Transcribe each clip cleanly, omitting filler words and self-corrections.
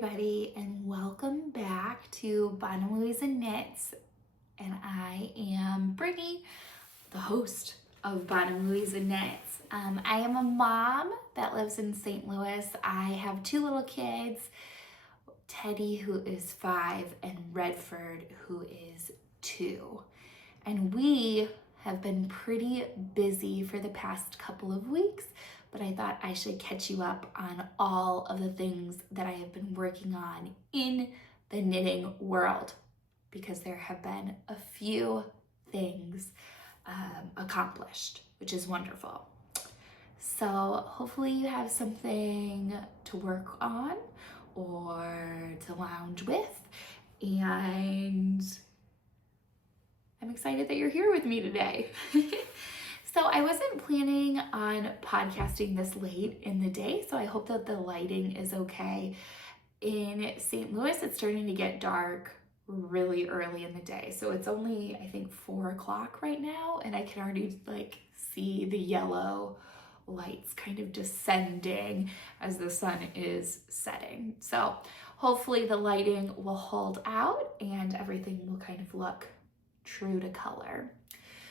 everybody, and welcome back to Bonham Louisa Knits. And I am Brittany, the host of Bonham Louisa Knits. I am a mom that lives in St. Louis. I have two little kids, Teddy, who is 5, and Redford, who is 2. And we have been pretty busy for the past couple of weeks, but I thought I should catch you up on all of the things that I have been working on in the knitting world, because there have been a few things accomplished, which is wonderful. So hopefully you have something to work on or to lounge with, and I'm excited that you're here with me today. So I wasn't planning on podcasting this late in the day, so I hope that the lighting is okay. In St. Louis, it's starting to get dark really early in the day. So it's only, I think, 4 o'clock right now, and I can already see the yellow lights kind of descending as the sun is setting. So hopefully the lighting will hold out and everything will kind of look true to color.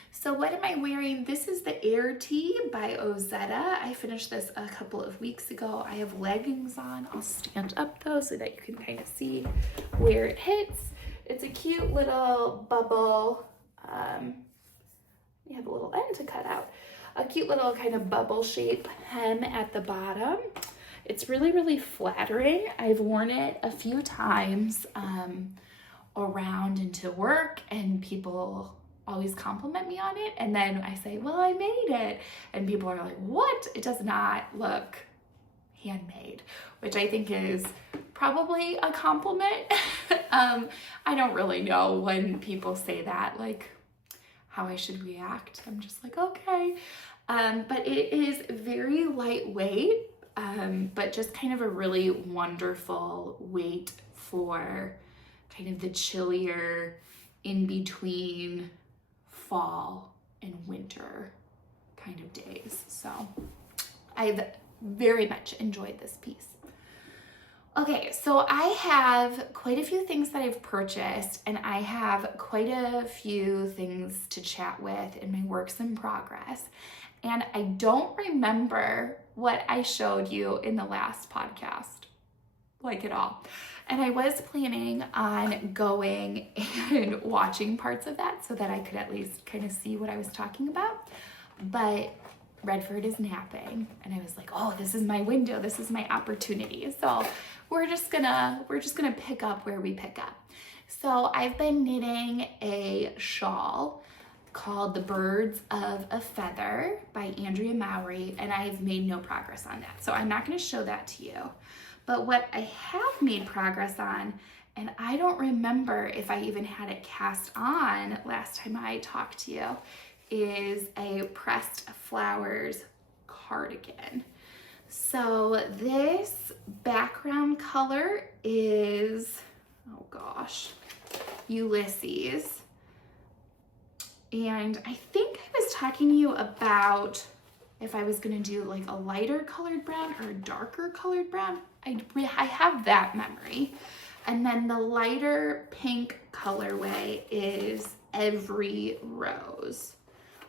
So what am I wearing? This is the Air Tee by Ozetta. I finished this a couple of weeks ago. I have leggings on. I'll stand up though so that you can kind of see where it hits. It's a cute little bubble. You have a little end to cut out. A cute little kind of bubble shape hem at the bottom. It's really, really flattering. I've worn it a few times around into work, and people always compliment me on it, and then I say, well, I made it, and people are like, what? It does not look handmade, which I think is probably a compliment. I don't really know when people say that, like how I should react. I'm just like, okay. But it is very lightweight, but just kind of a really wonderful weight for kind of the chillier in between fall and winter kind of days. So I've very much enjoyed this piece. Okay, so I have quite a few things that I've purchased, and I have quite a few things to chat with in my works in progress. And I don't remember what I showed you in the last podcast, like at all. And I was planning on going and watching parts of that so that I could at least kind of see what I was talking about. But Redford is napping, and I was like, oh, this is my window. This is my opportunity. So we're just gonna pick up where we pick up. So I've been knitting a shawl called The Birds of a Feather by Andrea Mowry, and I've made no progress on that. So I'm not gonna show that to you. But what I have made progress on, and I don't remember if I even had it cast on last time I talked to you, is a pressed flowers cardigan. So this background color is, oh gosh, Ulysses. And I think I was talking to you about if I was gonna do like a lighter colored brown or a darker colored brown. I have that memory. And then the lighter pink colorway is Every Rose.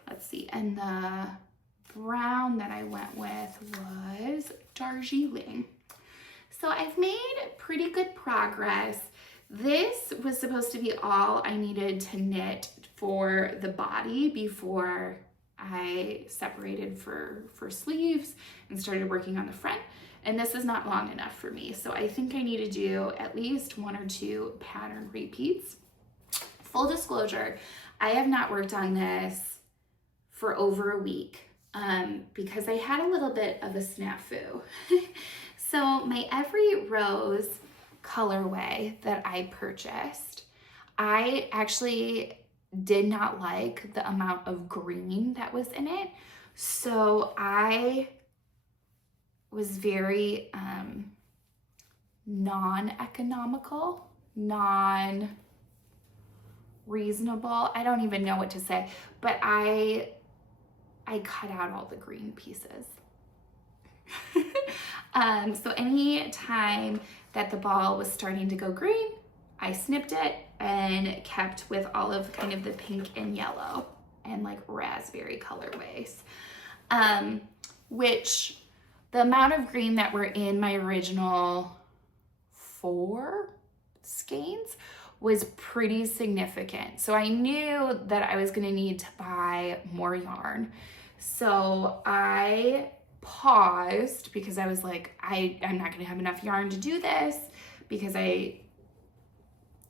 Let's see, and the brown that I went with was Darjeeling. So I've made pretty good progress. This was supposed to be all I needed to knit for the body before I separated for sleeves and started working on the front. And this is not long enough for me. So I think I need to do at least 1 or 2 pattern repeats. Full disclosure, I have not worked on this for over a week because I had a little bit of a snafu. So my Every Rose colorway that I purchased, I actually did not like the amount of green that was in it. So I was very non-economical, non-reasonable. I don't even know what to say, but I cut out all the green pieces. So any time that the ball was starting to go green, I snipped it and kept with all of kind of the pink and yellow and like raspberry colorways. Which the amount of green that were in my original 4 skeins was pretty significant. So I knew that I was gonna need to buy more yarn. So I paused because I was like, I'm not gonna have enough yarn to do this because I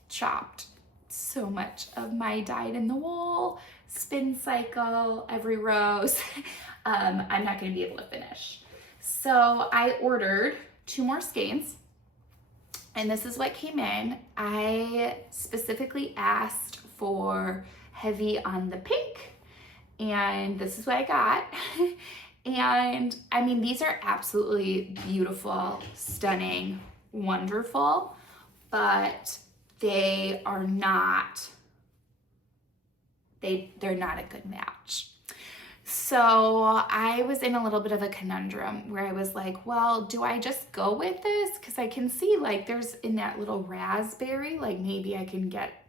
chopped so much of my dyed in the wool, spin cycle, every rose. I'm not gonna be able to finish. So I ordered 2 more skeins, and this is what came in. I specifically asked for heavy on the pink, and this is what I got. And I mean, these are absolutely beautiful, stunning, wonderful, but they are not, they're not a good match. So I was in a little bit of a conundrum where I was like, well, do I just go with this? Because I can see like there's in that little raspberry, like maybe I can get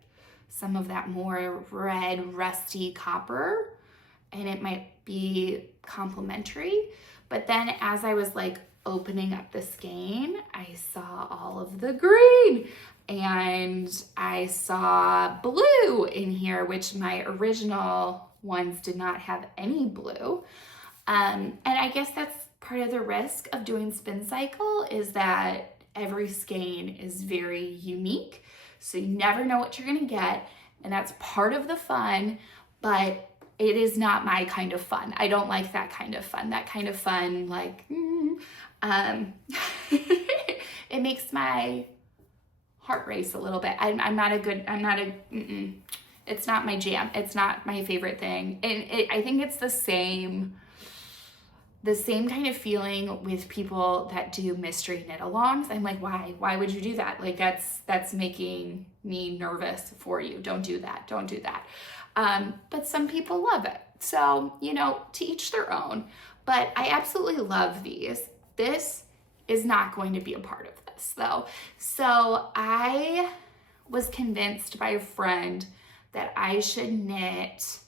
some of that more red, rusty copper, and it might be complementary. But then as I was like opening up the skein, I saw all of the green, and I saw blue in here, which my original ones did not have any blue. And I guess that's part of the risk of doing spin cycle, is that every skein is very unique. So you never know what you're gonna get, and that's part of the fun, but it is not my kind of fun. I don't like that kind of fun. That kind of fun, like, it makes my heart race a little bit. It's not my jam. It's not my favorite thing. And I think it's the same kind of feeling with people that do mystery knit-alongs. I'm like, why would you do that? Like that's making me nervous for you. Don't do that. Don't do that. But some people love it. So, you know, to each their own. But I absolutely love these. This is not going to be a part of this though. So I was convinced by a friend that I should knit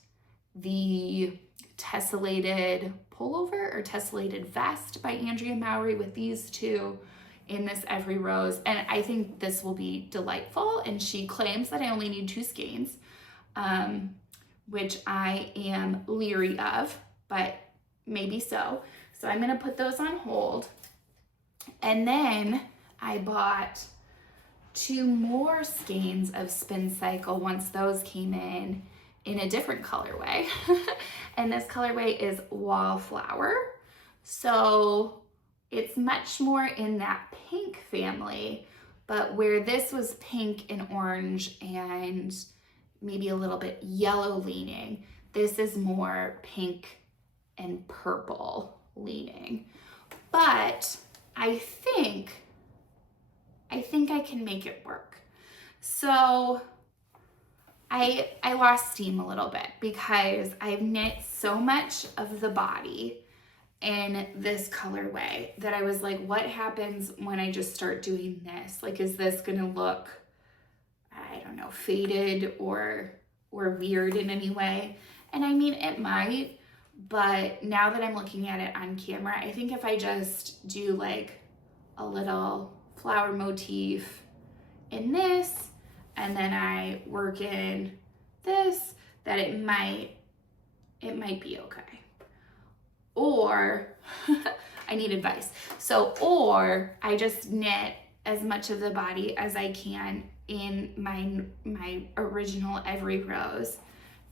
the tessellated pullover or tessellated vest by Andrea Mowry with these 2 in this every rose. And I think this will be delightful. And she claims that I only need 2 skeins, which I am leery of, but maybe so. So I'm gonna put those on hold. And then I bought 2 more skeins of spin cycle once those came in a different colorway. And this colorway is Wallflower. So it's much more in that pink family, but where this was pink and orange and maybe a little bit yellow leaning, this is more pink and purple leaning. But I think I can make it work. So I lost steam a little bit because I've knit so much of the body in this colorway that I was like, what happens when I just start doing this? Like, is this gonna look, I don't know, faded or weird in any way? And I mean, it might, but now that I'm looking at it on camera, I think if I just do like a little flower motif in this, and then I work in this, that it might be okay. Or I need advice. So, or I just knit as much of the body as I can in my original every rose,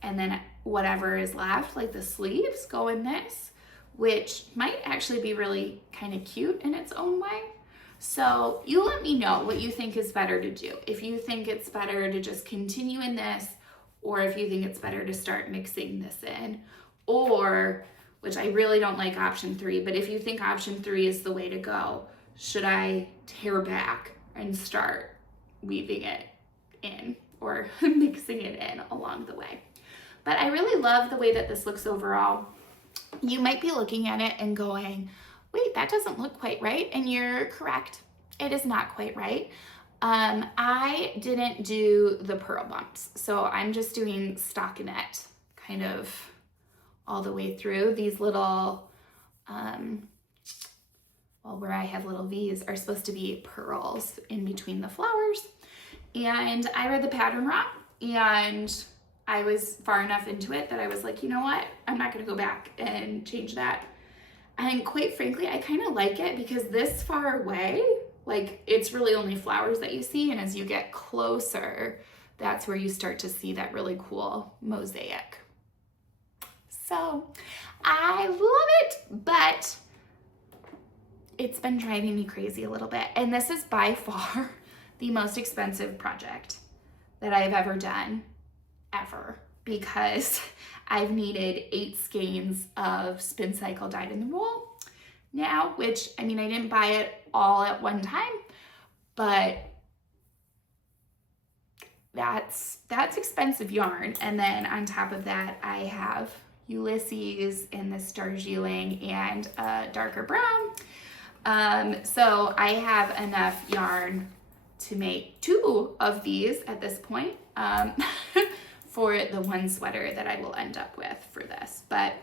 and then whatever is left, like the sleeves, go in this, which might actually be really kind of cute in its own way. So you let me know what you think is better to do. If you think it's better to just continue in this, or if you think it's better to start mixing this in, or, which I really don't like option 3, but if you think option 3 is the way to go, should I tear back and start weaving it in or mixing it in along the way? But I really love the way that this looks overall. You might be looking at it and going, wait, that doesn't look quite right. And you're correct. it is not quite right. I didn't do the pearl bumps, so I'm just doing stockinette kind of all the way through. These little, well, where I have little V's are supposed to be pearls in between the flowers. And I read the pattern wrong, and I was far enough into it that I was like, you know what? I'm not gonna go back and change that. And quite frankly, I kind of like it because this far away, like it's really only flowers that you see. And as you get closer, that's where you start to see that really cool mosaic. So I love it, but it's been driving me crazy a little bit. And this is by far the most expensive project that I've ever done, ever, because I've needed 8 skeins of spin cycle dyed in the wool now, which, I mean, I didn't buy it all at one time, but that's expensive yarn. And then on top of that, I have Ulysses in this Darjeeling and a darker brown. So I have enough yarn to make 2 of these at this point, for the one sweater that I will end up with for this. But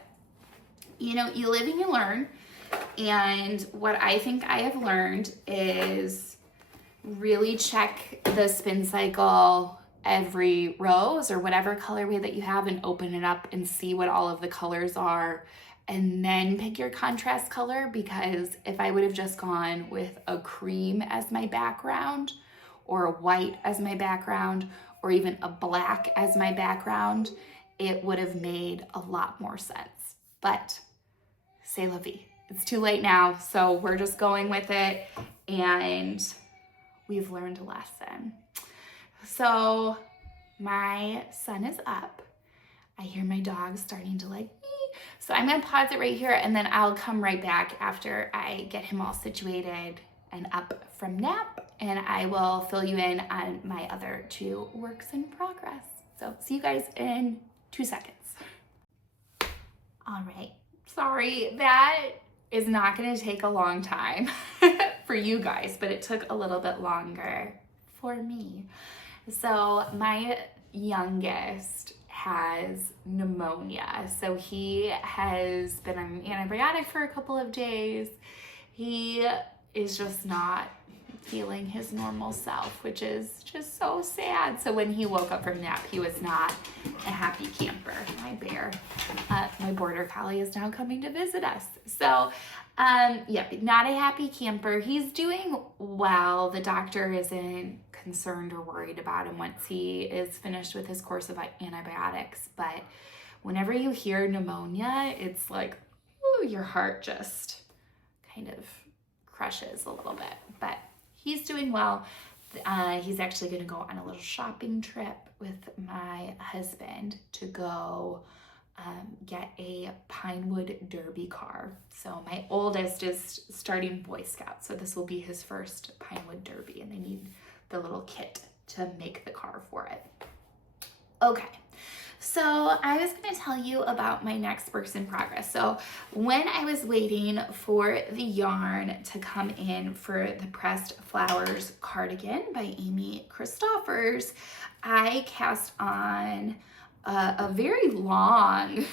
you know, you live and you learn. And what I think I have learned is really check the spin cycle every rose or whatever colorway that you have and open it up and see what all of the colors are, and then pick your contrast color. Because if I would have just gone with a cream as my background, or a white as my background, or even a black as my background, it would have made a lot more sense. But c'est la vie. It's too late now, so we're just going with it, and we've learned a lesson. So my sun is up. I hear my dog starting to like me. So I'm gonna pause it right here, and then I'll come right back after I get him all situated and up from nap, and I will fill you in on my other 2 works in progress. So see you guys in 2 seconds. All right, sorry, that is not gonna take a long time for you guys, but it took a little bit longer for me. So my youngest has pneumonia. So he has been on an antibiotic for a couple of days. He is just not feeling his normal self, which is just so sad. So when he woke up from nap, he was not a happy camper. My bear, my border collie, is now coming to visit us. So yeah, not a happy camper. He's doing well. The doctor isn't concerned or worried about him once he is finished with his course of antibiotics. But whenever you hear pneumonia, it's like, ooh, your heart just kind of crushes a little bit. But he's doing well. He's actually going to go on a little shopping trip with my husband to go get a Pinewood Derby car. So my oldest is starting Boy Scout, so this will be his first Pinewood Derby, and they need the little kit to make the car for it. Okay, so I was going to tell you about my next works in progress. So when I was waiting for the yarn to come in for the Pressed Flowers cardigan by Amy Christoffers, I cast on a very long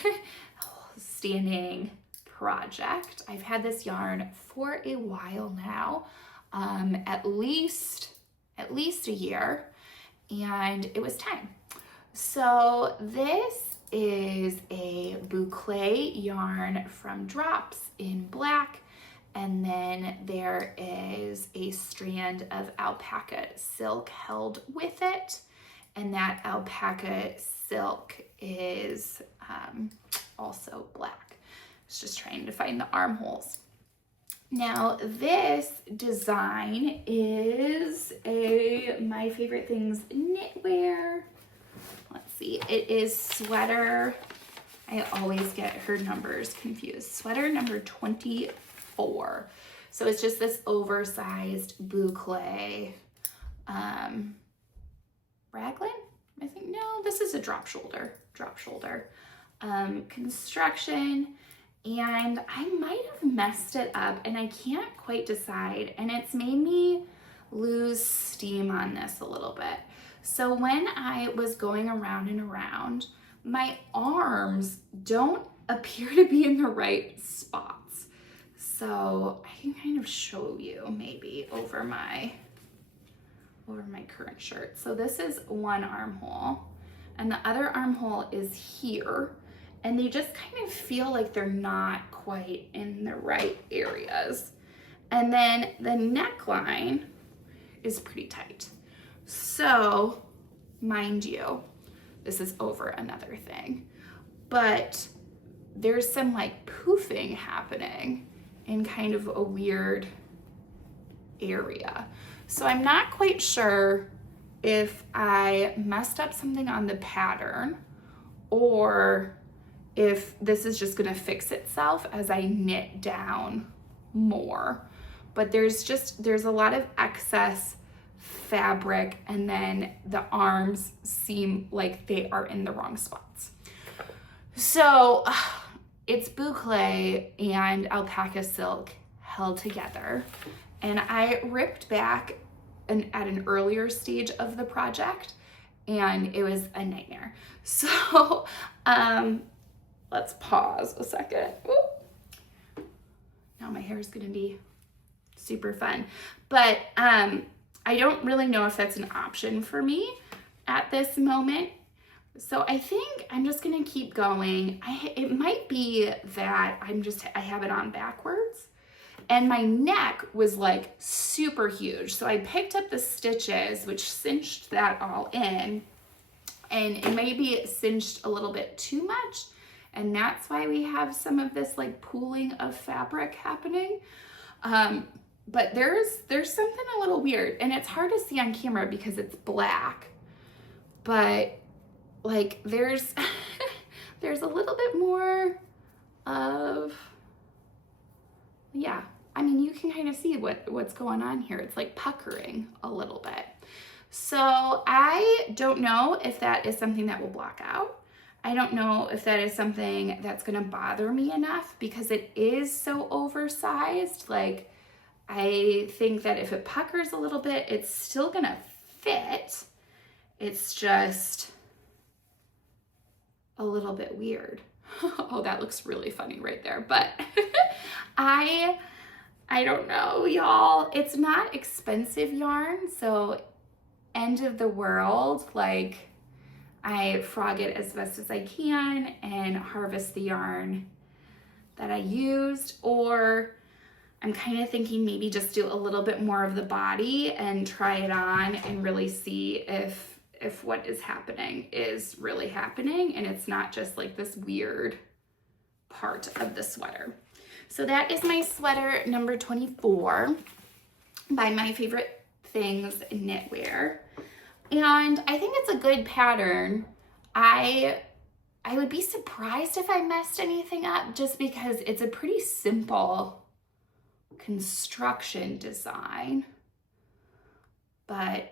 standing project. I've had this yarn for a while now, at least a year, and it was time. So this is a boucle yarn from Drops in black, and then there is a strand of alpaca silk held with it, and that alpaca silk is also black. It's just trying to find the armholes. Now this design is my favorite things knitwear. Let's see, it is sweater. I always get her numbers confused. Sweater number 24. So it's just this oversized boucle raglan. I think, no, this is a drop shoulder construction, and I might have messed it up and I can't quite decide, and it's made me lose steam on this a little bit. So when I was going around and around, my arms don't appear to be in the right spots. So I can kind of show you maybe over my current shirt. So this is one armhole and the other armhole is here, and they just kind of feel like they're not quite in the right areas. And then the neckline is pretty tight. So mind you, this is over another thing, but there's some like poofing happening in kind of a weird area. So I'm not quite sure if I messed up something on the pattern or if this is just gonna fix itself as I knit down more. But there's a lot of excess fabric, and then the arms seem like they are in the wrong spots. So it's boucle and alpaca silk held together, and I ripped back at an earlier stage of the project, and it was a nightmare. So let's pause a second. Whoop. Now my hair is gonna be super fun, but I don't really know if that's an option for me at this moment. So I think I'm just gonna keep going. It might be that I have it on backwards, and my neck was like super huge. So I picked up the stitches, which cinched that all in, and it maybe cinched a little bit too much. And that's why we have some of this like pooling of fabric happening. But there's something a little weird, and it's hard to see on camera because it's black, but like there's a little bit more of, yeah, I mean, you can kind of see what's going on here. It's like puckering a little bit. So I don't know if that is something that will block out. I don't know if that is something that's gonna bother me enough because it is so oversized. Like, I think that if it puckers a little bit, it's still gonna fit. It's just a little bit weird. Oh, that looks really funny right there. But I don't know, y'all. It's not expensive yarn, so end of the world. Like, I frog it as best as I can and harvest the yarn that I used, or I'm kind of thinking maybe just do a little bit more of the body and try it on and really see if what is happening is really happening and it's not just like this weird part of the sweater. So that is my sweater number 24 by My Favorite Things Knitwear. And I think it's a good pattern. I would be surprised if I messed anything up just because it's a pretty simple construction design, but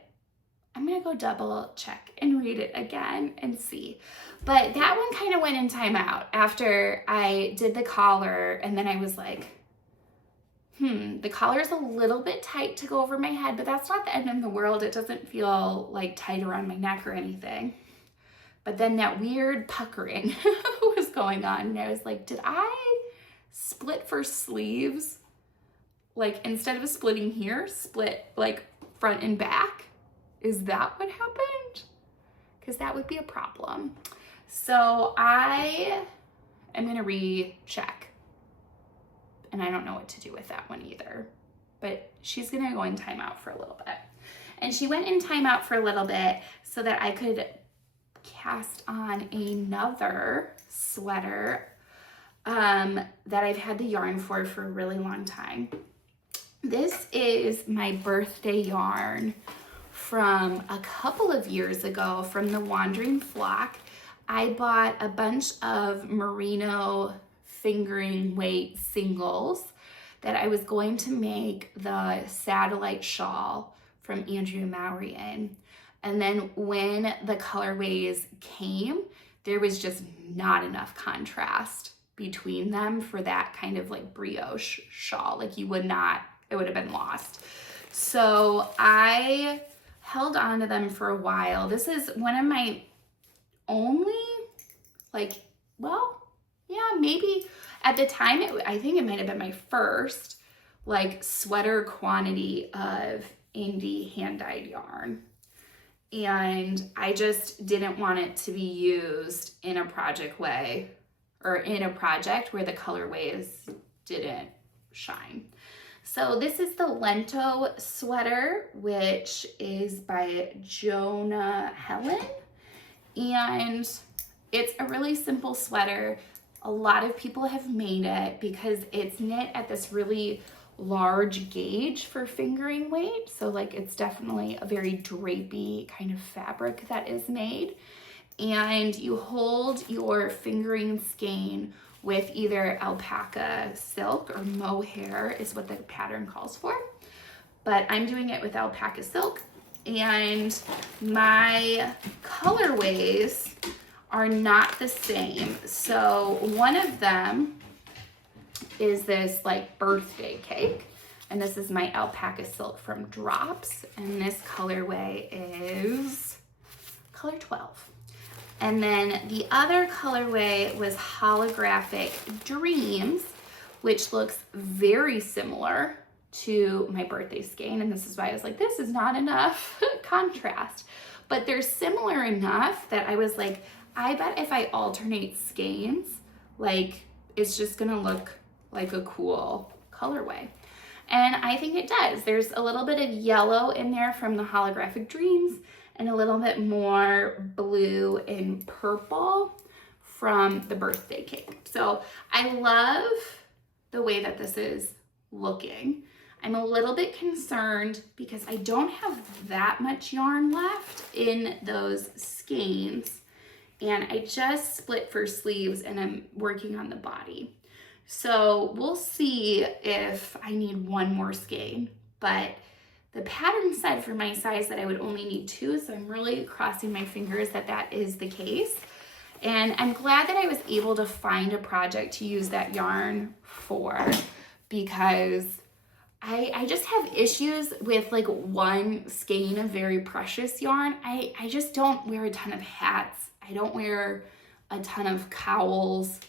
I'm gonna go double check and read it again and see. But that one kind of went in timeout after I did the collar, and then I was like, the collar is a little bit tight to go over my head, but that's not the end of the world. It doesn't feel like tight around my neck or anything. But then that weird puckering was going on, and I was like, did I split for sleeves? Like, instead of splitting here, split like front and back? Is that what happened? Because that would be a problem. So I am gonna recheck. And I don't know what to do with that one either. But she's gonna go in timeout for a little bit. And she went in timeout for a little bit so that I could cast on another sweater that I've had the yarn for a really long time. This is my birthday yarn from a couple of years ago from the Wandering Flock. I bought a bunch of merino fingering weight singles that I was going to make the satellite shawl from Andrew Mowry in. And then when the colorways came, there was just not enough contrast between them for that kind of like brioche shawl. Like, you would not, it would have been lost. So I held on to them for a while. This is one of my only, like, well, yeah, maybe at the time, I think it might have been my first like sweater quantity of indie hand-dyed yarn. And I just didn't want it to be used in a project way, or in a project where the colorways didn't shine. So this is the Lento sweater, which is by Jonah Helen. And it's a really simple sweater. A lot of people have made it because it's knit at this really large gauge for fingering weight. So like it's definitely a very drapey kind of fabric that is made. And you hold your fingering skein with either alpaca silk or mohair is what the pattern calls for. But I'm doing it with alpaca silk. And my colorways are not the same. So one of them is this like birthday cake. And this is my alpaca silk from Drops. And this colorway is color 12. And then the other colorway was Holographic Dreams, which looks very similar to my birthday skein. And this is why I was like, this is not enough contrast. But they're similar enough that I was like, I bet if I alternate skeins, like it's just gonna look like a cool colorway. And I think it does. There's a little bit of yellow in there from the Holographic Dreams and a little bit more blue and purple from the birthday cake. So I love the way that this is looking. I'm a little bit concerned because I don't have that much yarn left in those skeins. And I just split for sleeves and I'm working on the body. So we'll see if I need one more skein, but the pattern said for my size that I would only need 2, so I'm really crossing my fingers that that is the case. And I'm glad that I was able to find a project to use that yarn for, because I just have issues with like one skein of very precious yarn. I just don't wear a ton of hats. I don't wear a ton of cowls.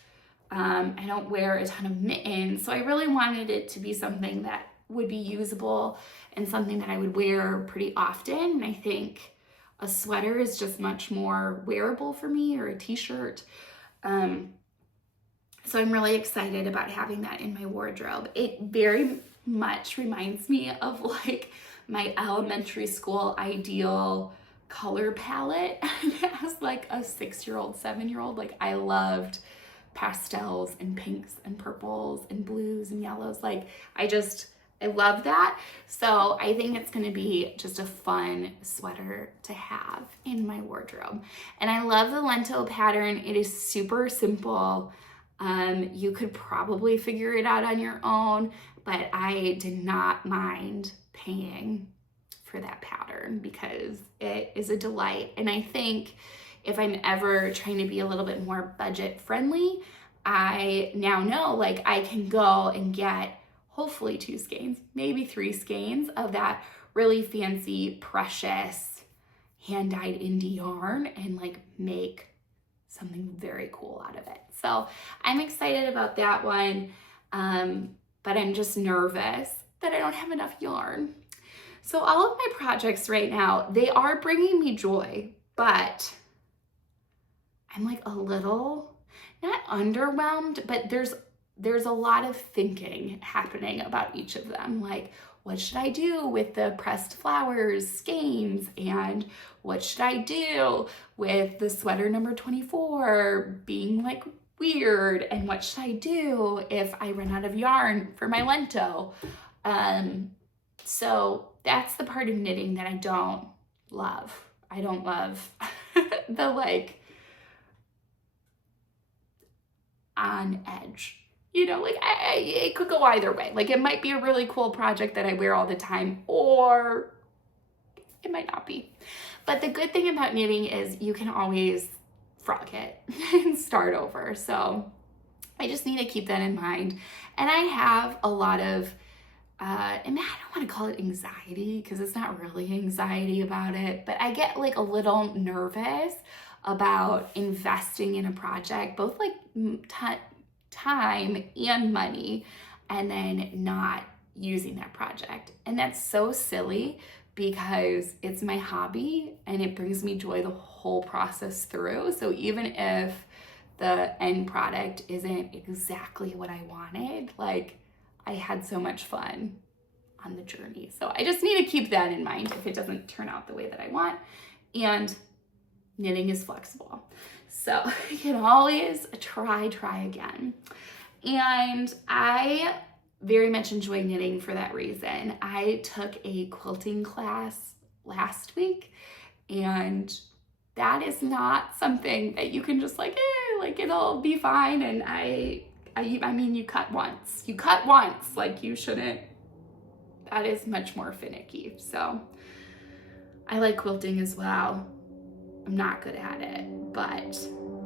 I don't wear a ton of mittens. So I really wanted it to be something that would be usable and something that I would wear pretty often. And I think a sweater is just much more wearable for me, or a t-shirt. So I'm really excited about having that in my wardrobe. It very much reminds me of like my elementary school ideal color palette as like a 6-year-old, 7-year-old. Like I loved pastels and pinks and purples and blues and yellows. Like I love that. So I think it's gonna be just a fun sweater to have in my wardrobe. And I love the Lento pattern. It is super simple. You could probably figure it out on your own, but I did not mind paying for that pattern because it is a delight. And I think if I'm ever trying to be a little bit more budget friendly, I now know like I can go and get hopefully 2 skeins, maybe 3 skeins of that really fancy, precious, hand-dyed indie yarn and like make something very cool out of it. So I'm excited about that one, but I'm just nervous that I don't have enough yarn. So all of my projects right now, they are bringing me joy, but I'm like a little, not underwhelmed, but there's a lot of thinking happening about each of them. Like, what should I do with the pressed flowers skeins? And what should I do with the sweater number 24 being like weird? And what should I do if I run out of yarn for my Lento? So that's the part of knitting that I don't love. I don't love the like on edge. You know, like it could go either way. Like it might be a really cool project that I wear all the time, or it might not be. But the good thing about knitting is you can always frog it and start over. So I just need to keep that in mind. And I have a lot of and I don't want to call it anxiety because it's not really anxiety about it, but I get like a little nervous about investing in a project, both like time and money, and then not using that project. And that's so silly because it's my hobby and it brings me joy the whole process through. So even if the end product isn't exactly what I wanted, like I had so much fun on the journey. So I just need to keep that in mind if it doesn't turn out the way that I want. And knitting is flexible. So you can always try again. And I very much enjoy knitting for that reason. I took a quilting class last week, and that is not something that you can just like, like it'll be fine. And I mean, you cut once, like you shouldn't. That is much more finicky. So I like quilting as well. I'm not good at it, but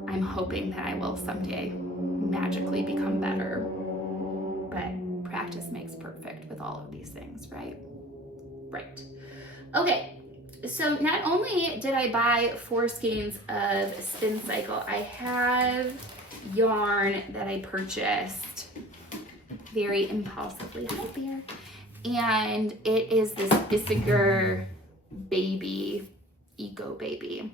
I'm hoping that I will someday magically become better. But practice makes perfect with all of these things, right? Right. Okay, so not only did I buy 4 skeins of Spin Cycle, I have yarn that I purchased very impulsively. Hi, Bear. And it is this Bissiger Baby, Eco Baby.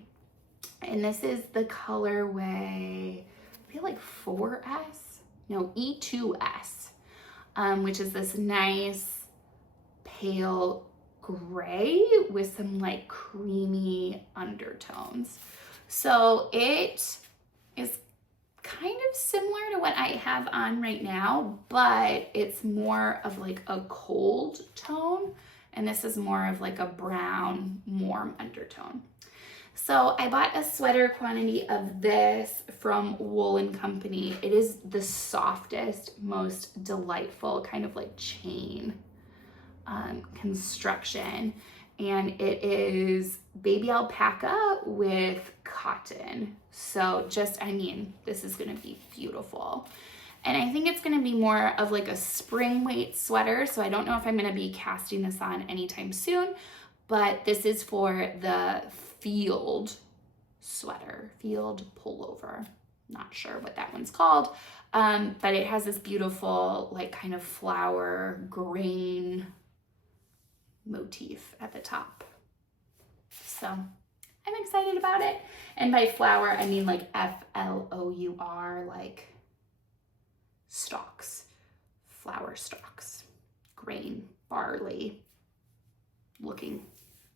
And this is the colorway, I feel like 4S? No, E2S, which is this nice pale gray with some like creamy undertones. So it is kind of similar to what I have on right now, but it's more of like a cold tone, and this is more of like a brown, warm undertone. So I bought a sweater quantity of this from Wool & Company. It is the softest, most delightful kind of like chain construction, and it is baby alpaca with cotton. So just, I mean, this is gonna be beautiful. And I think it's gonna be more of like a spring weight sweater, so I don't know if I'm gonna be casting this on anytime soon, but this is for the field sweater, field pullover. Not sure what that one's called, but it has this beautiful like kind of flower grain motif at the top. So I'm excited about it. And by flower, I mean like Flour, like stalks, flower stalks, grain, barley looking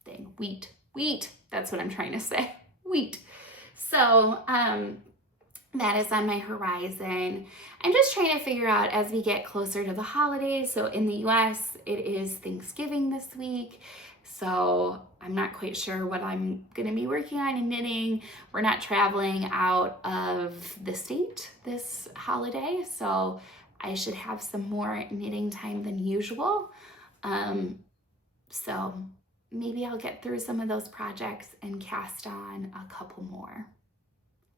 thing, wheat, that's what I'm trying to say, wheat. So that is on my horizon. I'm just trying to figure out as we get closer to the holidays. So in the US, it is Thanksgiving this week. So I'm not quite sure what I'm gonna be working on in knitting. We're not traveling out of the state this holiday, so I should have some more knitting time than usual. So maybe I'll get through some of those projects and cast on a couple more.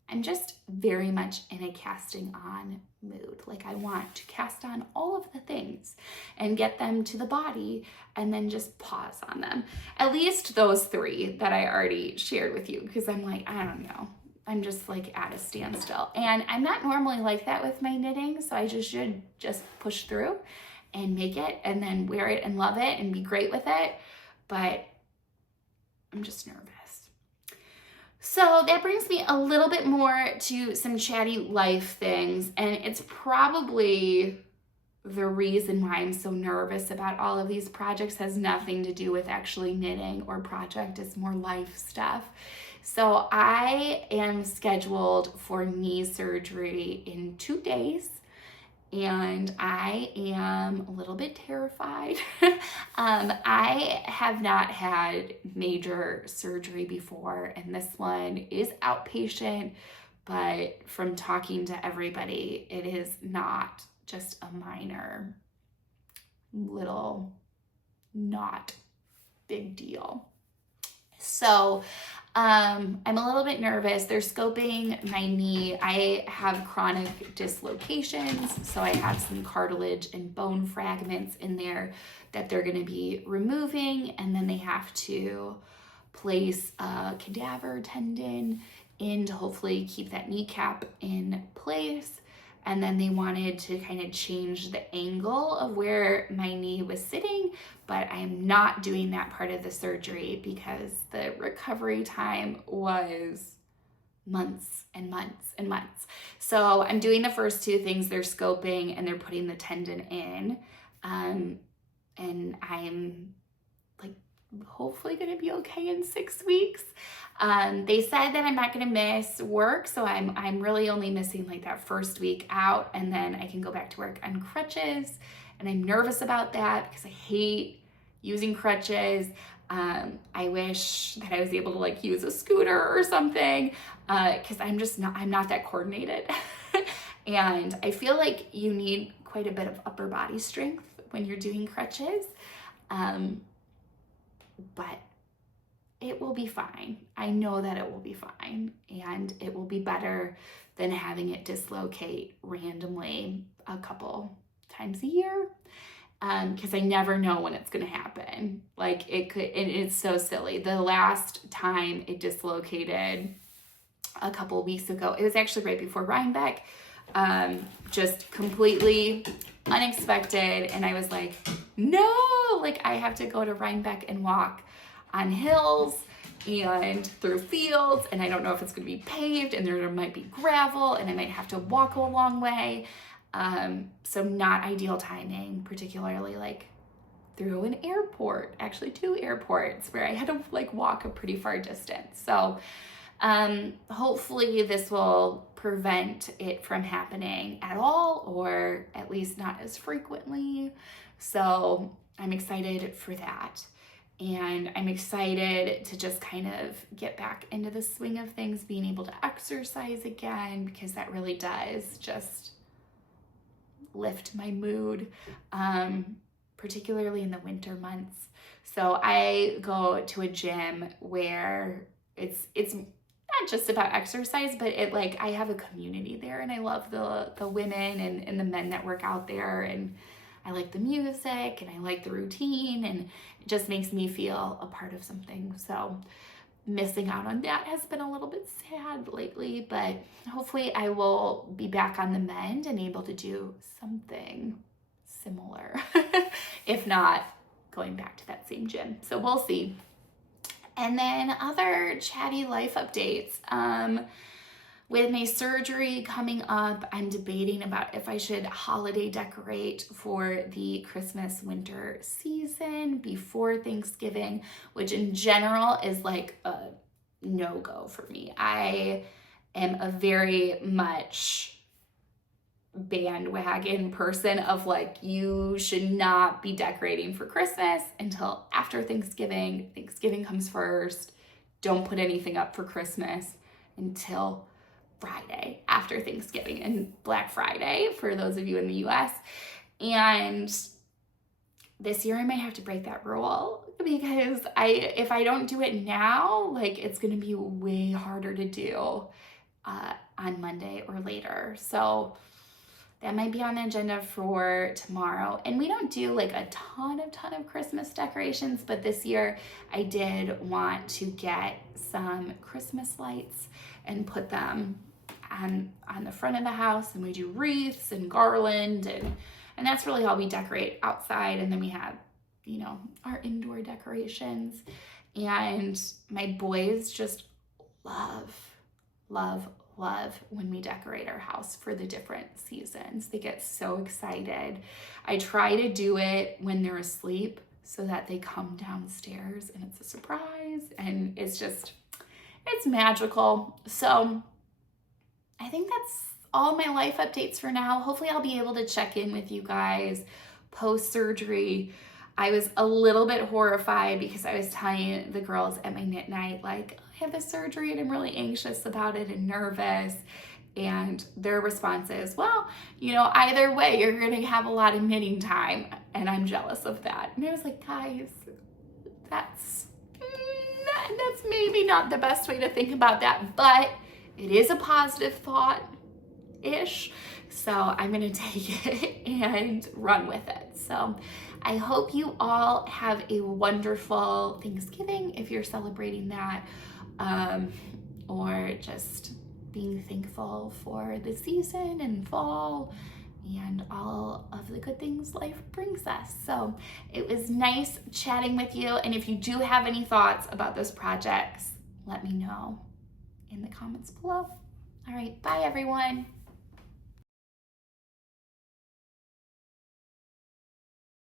I'm just very much in a casting on mood. Like I want to cast on all of the things and get them to the body and then just pause on them. At least those 3 that I already shared with you, because I'm like, I don't know. I'm just like at a standstill. And I'm not normally like that with my knitting, so I should just push through and make it and then wear it and love it and be great with it. But I'm just nervous. So that brings me a little bit more to some chatty life things, and it's probably the reason why I'm so nervous about all of these projects has nothing to do with actually knitting or project, it's more life stuff. So I am scheduled for knee surgery in 2 days, and I am a little bit terrified. I have not had major surgery before, and this one is outpatient, but from talking to everybody, it is not just a minor little not big deal. So I'm a little bit nervous. They're scoping my knee. I have chronic dislocations, so I have some cartilage and bone fragments in there that they're going to be removing, and then they have to place a cadaver tendon in to hopefully keep that kneecap in place. And then they wanted to kind of change the angle of where my knee was sitting, but I'm not doing that part of the surgery because the recovery time was months and months and months. So I'm doing the first two things. They're scoping and they're putting the tendon in. And I'm like hopefully going to be okay in 6 weeks. They said that I'm not going to miss work, so I'm really only missing like that first week out, and then I can go back to work on crutches. And I'm nervous about that because I hate using crutches. I wish that I was able to like use a scooter or something, because I'm not that coordinated. And I feel like you need quite a bit of upper body strength when you're doing crutches. But it will be fine. I know that it will be fine, and it will be better than having it dislocate randomly a couple times a year, because I never know when it's going to happen. Like it could, and it's so silly. The last time it dislocated a couple of weeks ago, it was actually right before Rhinebeck, just completely unexpected. And I was like, no, like I have to go to Rhinebeck and walk on hills and through fields, and I don't know if it's going to be paved, and there might be gravel, and I might have to walk a long way. So not ideal timing, particularly like through an airport, actually 2 airports where I had to like walk a pretty far distance. So hopefully this will prevent it from happening at all, or at least not as frequently. So I'm excited for that. And I'm excited to just kind of get back into the swing of things, being able to exercise again, because that really does just lift my mood, particularly in the winter months. So I go to a gym where it's not just about exercise, but it like I have a community there, and I love the women and the men that work out there, and I like the music, and I like the routine, and it just makes me feel a part of something. So missing out on that has been a little bit sad lately, but hopefully I will be back on the mend and able to do something similar. If not, going back to that same gym. So we'll see. And then other chatty life updates. With my surgery coming up, I'm debating about if I should holiday decorate for the Christmas winter season before Thanksgiving, which in general is like a no-go for me. I am a very much bandwagon person of like, you should not be decorating for Christmas until after Thanksgiving. Thanksgiving comes first. Don't put anything up for Christmas until Friday after Thanksgiving and Black Friday for those of you in the US. And this year I might have to break that rule, because if I don't do it now, like it's going to be way harder to do on Monday or later. So that might be on the agenda for tomorrow. And we don't do like a ton of Christmas decorations, but this year I did want to get some Christmas lights and put them on the front of the house, and we do wreaths and garland, and that's really all we decorate outside. And then we have, you know, our indoor decorations. And my boys just love when we decorate our house for the different seasons. They get so excited. I try to do it when they're asleep so that they come downstairs and it's a surprise, and it's magical. So I think that's all my life updates for now. Hopefully I'll be able to check in with you guys post-surgery. I was a little bit horrified because I was telling the girls at my knit night, like, I have this surgery and I'm really anxious about it and nervous. And their response is, well, you know, either way, you're going to have a lot of knitting time. And I'm jealous of that. And I was like, guys, that's not that's maybe not the best way to think about that, but it is a positive thought-ish. So I'm gonna take it and run with it. So I hope you all have a wonderful Thanksgiving if you're celebrating that, or just being thankful for the season and fall and all of the good things life brings us. So it was nice chatting with you. And if you do have any thoughts about those projects, let me know in the comments below. All right, bye everyone.